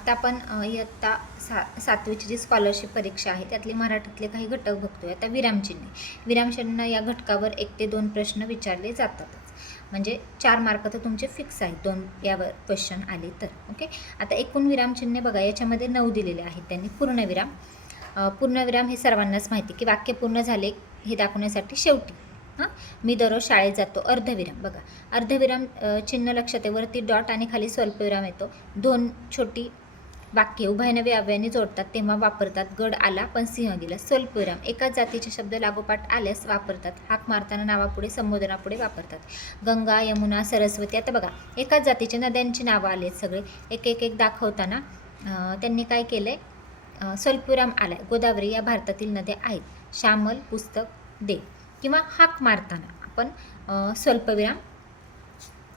आता आपण इयत्ता 7वीची जी स्कॉलरशिप परीक्षा आहे त्यातले मराठीतले काही घटक बघतोय. आता विरामचिन्ह या घटकावर 1 ते 2 प्रश्न विचारले जातातच. म्हणजे 4 मार्क तर तुमचे फिक्स आहेत, 2 यावर क्वेश्चन आले तर. ओके. आता एकूण विरामचिन्हे बघा, याच्यामध्ये 9 दिलेले आहेत त्यांनी. पूर्णविराम हे सर्वांनाच माहिती की वाक्य पूर्ण झाले हे दाखवण्यासाठी शेवटी. मी दररोज शाळेत जातो. अर्धविराम बघा, अर्धविराम चिन्ह लक्षात आहे, वरती डॉट आणि खाली स्वल्पविराम येतो. 2 छोटी वाक्ये उभयनवी अव्ययाने जोडतात तेव्हा वापरतात. गड आला पण सिंह गेला. स्वल्पविराम एकाच जातीचे शब्द लागोपाठ आल्यास वापरतात. हाक मारताना नावापुढे संबोधनापुढे वापरतात. गंगा, यमुना, सरस्वती. आता बघा, एकाच जातीचे नद्यांची नावं आली आहेत सगळे. एक दाखवताना त्यांनी काय केलं आहे, स्वल्पविराम आला आहे. गोदावरी या भारतातील नद्या आहेत. श्यामल, पुस्तक दे. किंवा हाक मारताना आपण स्वल्पविराम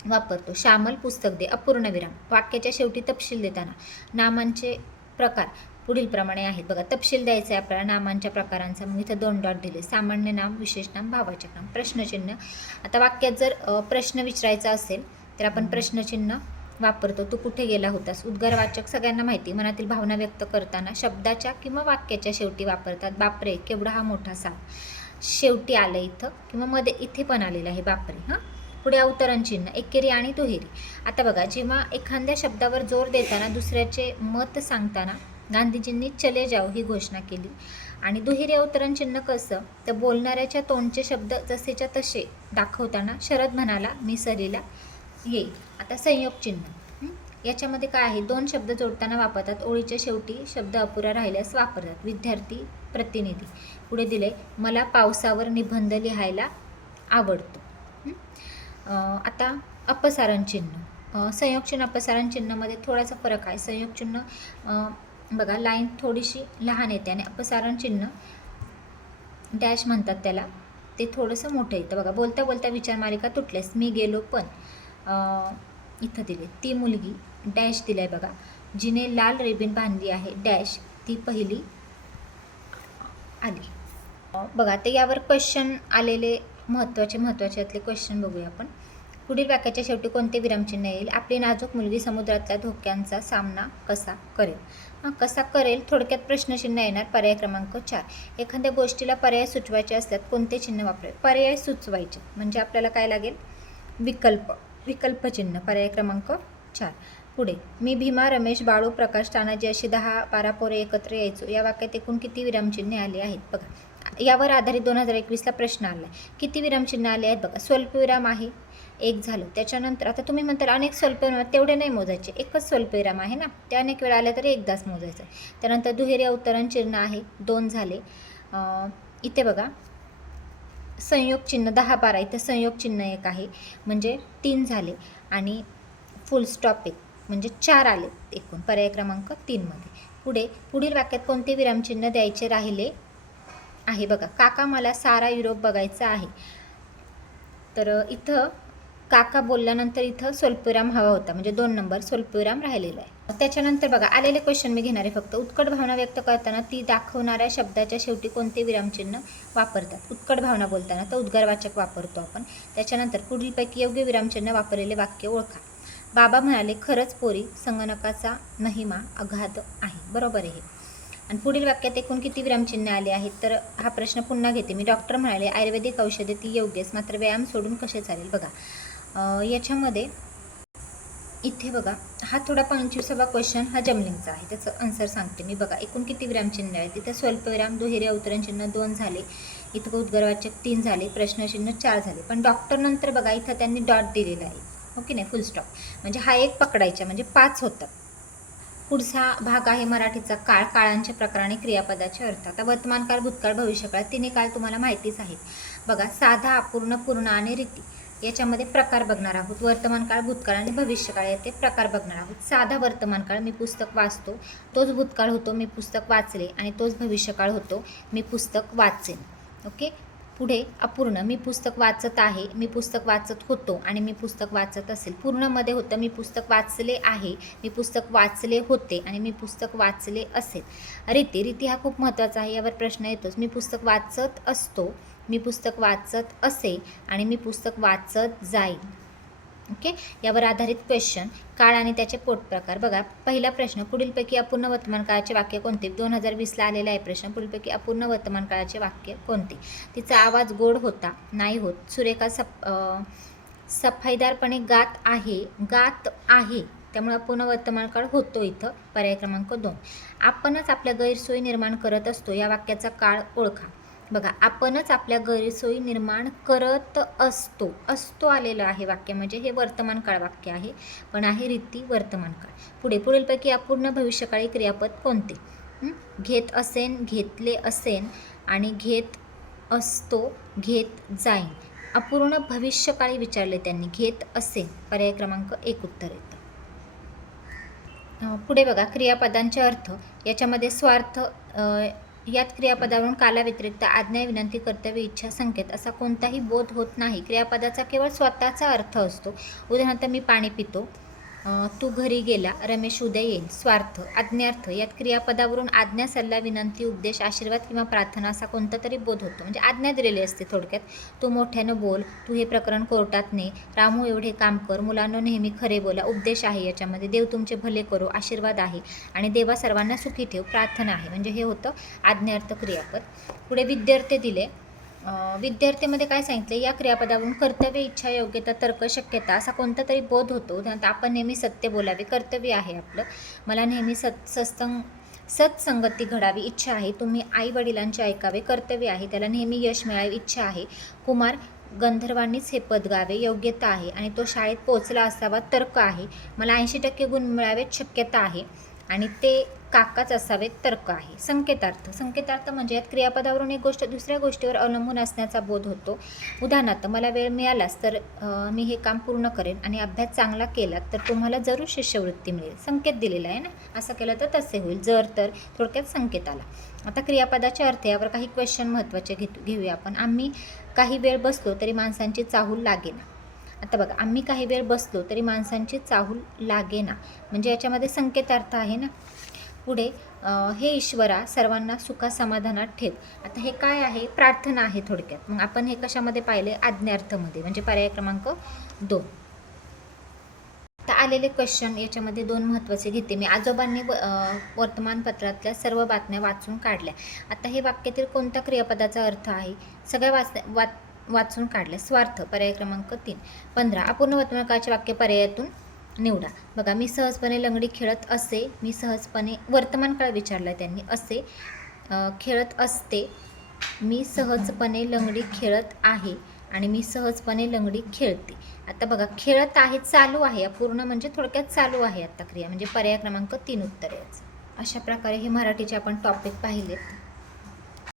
वापरतो. श्यामल, पुस्तक दे. अपूर्णविराम वाक्याच्या शेवटी तपशील देताना. नामांचे प्रकार पुढीलप्रमाणे आहेत बघा. तपशील द्यायचा आहे आपल्याला नामांच्या प्रकारांचा, मग इथं 2 डॉट दिले. सामान्य नाम, विशेष नाम, भाववाचक नाम. प्रश्नचिन्ह, आता वाक्यात जर प्रश्न विचारायचा असेल तर आपण प्रश्नचिन्ह वापरतो. तू कुठे गेला होतास. उद्गारवाचक सगळ्यांना माहिती, मनातील भावना व्यक्त करताना शब्दाच्या किंवा वाक्याच्या शेवटी वापरतात. बापरे, केवढा हा मोठा साप. शेवटी आलं इथं किंवा मध्ये इथे पण आलेलं आहे बापरे. पुढे अवतरण चिन्ह, एकेरी आणि दुहेरी. आता बघा, जेव्हा एखाद्या शब्दावर जोर देताना दुसऱ्याचे मत सांगताना गांधीजींनी चले जाओ ही घोषणा केली. आणि दुहेरी अवतरण चिन्ह कसं, तर बोलणाऱ्याच्या तोंडचे शब्द जसेच्या तसे दाखवताना शरद म्हणाला मी सरीला येईल. आता संयोग चिन्ह, याच्यामध्ये काय आहे, 2 शब्द जोडताना वापरतात. ओळीच्या शेवटी शब्द अपुरा राहिल्यास वापरतात. विद्यार्थी, प्रतिनिधी. पुढे दिले, मला पावसावर निबंध लिहायला आवडतो. आता अपसारण चिन्ह, संयोग चिन्ह अपसारण चिन्हामध्ये थोडासा फरक आहे. संयोग चिन्ह बघा, लाईन थोडीशी लहान येते आणि अपसारण चिन्ह डॅश म्हणतात त्याला, ते थोडंसं मोठं येतं बघा. बोलता बोलता विचारमालिका तुटल्यास. मी गेलो पण. इथं दिले, ती मुलगी डॅश दिलाय बघा, जिने लाल रिबीन बांधली आहे डॅश, ती पहिली आली. बघा, ते यावर क्वेश्चन आलेले महत्त्वाचे क्वेश्चन बघूया आपण. पुढील वाक्याच्या शेवटी कोणते विरामचिन्ह येईल. आपली नाजूक मुलगी समुद्रातल्या धोक्यांचा सामना कसा करेल. कसा करेल थोडक्यात प्रश्नचिन्ह येणार. पर्याय क्रमांक 4. एखाद्या गोष्टीला पर्याय सुचवायचे असल्यास कोणते चिन्ह वापरावे. पर्याय सुचवायचे म्हणजे आपल्याला काय लागेल, विकल्प चिन्ह. पर्याय क्रमांक 4. पुढे, मी भीमा, रमेश, बाळू, प्रकाश, तानाजी अशी 10-12 पोरे एकत्र यायचो. या वाक्यात एकूण किती विरामचिन्हे आली आहेत बघा. यावर आधारित 2021ला प्रश्न आला आहे. किती विरामचिन्ह आले आहेत बघा. स्वल्पविराम आहे, 1 झालं. त्याच्यानंतर आता तुम्ही म्हणताल अनेक स्वल्पविराम, तेवढे नाही मोजायचे, एकच स्वल्पविराम आहे ना, ते अनेक वेळा आल्या तरी एकदाच मोजायचं. त्यानंतर दुहेरी अवतरण चिन्ह आहे, 2 झाले. इथे बघा संयोग चिन्ह 10-12, इथे संयोग चिन्ह 1 आहे म्हणजे 3 झाले. आणि फुल स्टॉप 1 म्हणजे 4 आले एकूण. पर्याय क्रमांक 3 मध्ये. पुढील वाक्यात कोणते विरामचिन्ह द्यायचे राहिले आहे बघा. काका मला सारा युरोप बघायचा आहे. तर इथं काका बोलल्यानंतर इथं स्वल्पविराम हवा होता म्हणजे 2 नंबर स्वल्पविराम राहिलेला आहे. त्याच्यानंतर बघा, आलेले क्वेश्चन मी घेणार आहे फक्त. उत्कट भावना व्यक्त करताना ती दाखवणाऱ्या शब्दाच्या शेवटी कोणते विरामचिन्ह वापरतात. उत्कट भावना बोलताना तर उद्गारवाचक वापरतो आपण. त्याच्यानंतर पुढीलपैकी योग्य विरामचिन्ह वापरलेले वाक्य ओळखा. बाबा म्हणाले, खरंच पोरी, संगणकाचा महिमा अगाध आहे. बरोबर आहे. आणि पुढील वाक्यात एकूण किती विरामचिन्ह आले आहेत, तर हा प्रश्न पुन्हा घेते मी. डॉक्टर म्हणाले, आयुर्वेदिक औषधे ती योग्यच, मात्र व्यायाम सोडून कसे चालेल. बघा, याच्यामध्ये इथे बघा, हा थोडा 25वा क्वेश्चन हा जमलिंगचा आहे, त्याचं आन्सर सांगते मी. बघा, एकूण किती विरामचिन्ह आहेत. इथं स्वल्पविराम, दुहेरी अवतरण चिन्ह 2 झाले. इथं उद्गारवाचक 3 झाले. प्रश्नचिन्ह 4 झाले. पण डॉक्टर नंतर बघा इथं त्यांनी डॉट दिलेला आहे, ओके नाही, फुल स्टॉप. म्हणजे हा 1 पकडायचा म्हणजे 5 होतात. पुढचा भाग आहे मराठीचा काळ, काळांचे प्रकार आणि क्रियापदाचे अर्थ. आता वर्तमानकाळ, भूतकाळ, भविष्यकाळ, तिन्ही काळ तुम्हाला माहितीच आहेत. बघा, साधा, अपूर्ण, पूर्ण आणि रीती. याच्यामध्ये प्रकार बघणार आहोत. वर्तमानकाळ, भूतकाळ आणि भविष्यकाळ याचे प्रकार बघणार आहोत. साधा वर्तमानकाळ, मी पुस्तक वाचतो. तोच भूतकाळ होतो, मी पुस्तक वाचले. आणि तोच भविष्यकाळ होतो, मी पुस्तक वाचेन. ओके. पुढे अपूर्ण, मी पुस्तक वाचत आहे, मी पुस्तक वाचत होतो आणि मी पुस्तक वाचत असेल. पूर्णमध्ये होतं, मी पुस्तक वाचले आहे, मी पुस्तक वाचले होते आणि मी पुस्तक वाचले असेल. रीती हा खूप महत्त्वाचा आहे, यावर प्रश्न येतोच. मी पुस्तक वाचत असतो, मी पुस्तक वाचत असे आणि मी पुस्तक वाचत जाईल. ओके, यावर आधारित क्वेश्चन. काळ आणि त्याचे पोटप्रकार. बघा, पहिला प्रश्न, पुढीलपैकी अपूर्ण वर्तमान काळाचे वाक्य कोणते? 2020ला आलेला आहे प्रश्न. पुढीलपैकी अपूर्ण वर्तमान काळाचे वाक्य कोणते? तिचा आवाज गोड होता, नाही होत. सुरेखा सफाईदारपणे गात आहे, त्यामुळे अपूर्ण वर्तमान काळ होतो इथं. पर्याय क्रमांक 2. आपणच आपल्या गैरसोयी निर्माण करत असतो, या वाक्याचा काळ ओळखा. बघा, आपणच आपल्या गैरसोयी निर्माण करत असतो आलेलं आहे वाक्य, म्हणजे हे वर्तमान काळ वाक्य आहे, पण आहे रीती वर्तमान काळ. पुढीलपैकी अपूर्ण भविष्यकाळी क्रियापद कोणते? घेत असेन, घेतले असेन आणि घेत असतो, घेत जाईन. अपूर्ण भविष्यकाळी विचारले त्यांनी, घेत असेन. पर्याय क्रमांक 1 उत्तर येतं. पुढे बघा, क्रियापदांचे अर्थ. याच्यामध्ये स्वार्थ, यात क्रियापदावरून कालाव्यतिरिक्त आज्ञा, विनंती, कर्तव्य, इच्छा, संकेत असा कोणताही बोध होत नाही. क्रियापदाचा केवळ स्वतःचा अर्थ असतो. उदाहरणार्थ, मी पाणी पितो, तू घरी गेला, रमेश उद्या येईल. स्वार्थ. आज्ञार्थ, यात क्रियापदावरून आज्ञा, सल्ला, विनंती, उपदेश, आशीर्वाद किंवा प्रार्थना असा कोणता तरी बोध होतो, म्हणजे आज्ञा दिलेली असते थोडक्यात. तू मोठ्यानं बोल, तू हे प्रकरण कोर्टात ने, रामू एवढे काम कर, मुलांना नेहमी खरे बोला. उपदेश आहे याच्यामध्ये, देव तुमचे भले करो, आशीर्वाद आहे, आणि देवा सर्वांना सुखी ठेव, प्रार्थना आहे. म्हणजे हे होतं आज्ञार्थ क्रियापद. पुढे विद्यार्थी दिले. विद्यार्थीमध्ये काय सांगितले? या क्रियापदावरून कर्तव्य, इच्छा, योग्यता, तर्क, शक्यता असा कोणता तरी बोध होतो. उदाहरणार्थ, आपण नेहमी सत्य बोलावे, कर्तव्य आहे आपलं. मला नेहमी सत्संगती घडावी, इच्छा आहे. तुम्ही आई वडिलांचे ऐकावे, कर्तव्य आहे. त्याला नेहमी यश मिळावे, इच्छा आहे. कुमार गंधर्वांनीच हे पद गावे, योग्यता आहे. आणि तो शाळेत पोहोचला असावा, तर्क आहे. मला 80% गुण मिळावेत, शक्यता आहे. आणि ते काकाच असावेत, तर्क आहे. संकेतार्थ म्हणजे यात क्रियापदावरून एक गोष्ट दुसऱ्या गोष्टीवर अवलंबून असण्याचा बोध होतो. उदाहरणार्थ, मला वेळ मिळालाच तर मी हे काम पूर्ण करेन, आणि अभ्यास चांगला केला तर तुम्हाला जरूर शिष्यवृत्ती मिळेल. संकेत दिलेला आहे ना, असं केलं तर तसे होईल. जर तर थोडक्यात संकेत आला. आता क्रियापदाचे अर्थ, यावर काही क्वेश्चन महत्त्वाचे घेऊया आपण. आम्ही काही वेळ बसलो तरी माणसांची चाहूल लागेना. आता बघा, आम्ही काही वेळ बसलो तरी माणसांची चाहूल लागेना, म्हणजे याच्यामध्ये संकेतार्थ आहे ना. पुढे, हे ईश्वरा सर्वांना सुखा समाधानात ठेव. आता हे काय आहे? प्रार्थना आहे थोडक्यात. मग आपण हे कशामध्ये पाहिले? आज्ञार्थमध्ये, म्हणजे पर्याय क्रमांक 2. आता आलेले क्वेश्चन याच्यामध्ये 2 महत्त्वाचे घेते मी. आजोबांनी वर्तमानपत्रातल्या सर्व बातम्या वाचून काढल्या. आता हे वाक्यातील कोणत्या क्रियापदाचा अर्थ आहे? सगळ्या वाचून काढल्या. स्वार्थ. पर्याय क्रमांक 3. 15. अपूर्ण वर्तमानकाळाचे वाक्य पर्यायातून निवडा. बघा, मी सहजपणे लंगडी खेळत असे, मी सहजपणे, वर्तमान काळ विचारला त्यांनी, असे, खेळत असते, मी सहजपणे लंगडी खेळत आहे, आणि मी सहजपणे लंगडी खेळते. आता बघा, खेळत आहे चालू आहे, अपूर्ण म्हणजे थोडक्यात चालू आहे आता क्रिया, म्हणजे पर्याय क्रमांक 3 उत्तर याचं. अशा प्रकारे हे मराठीचे आपण टॉपिक पाहिलेत.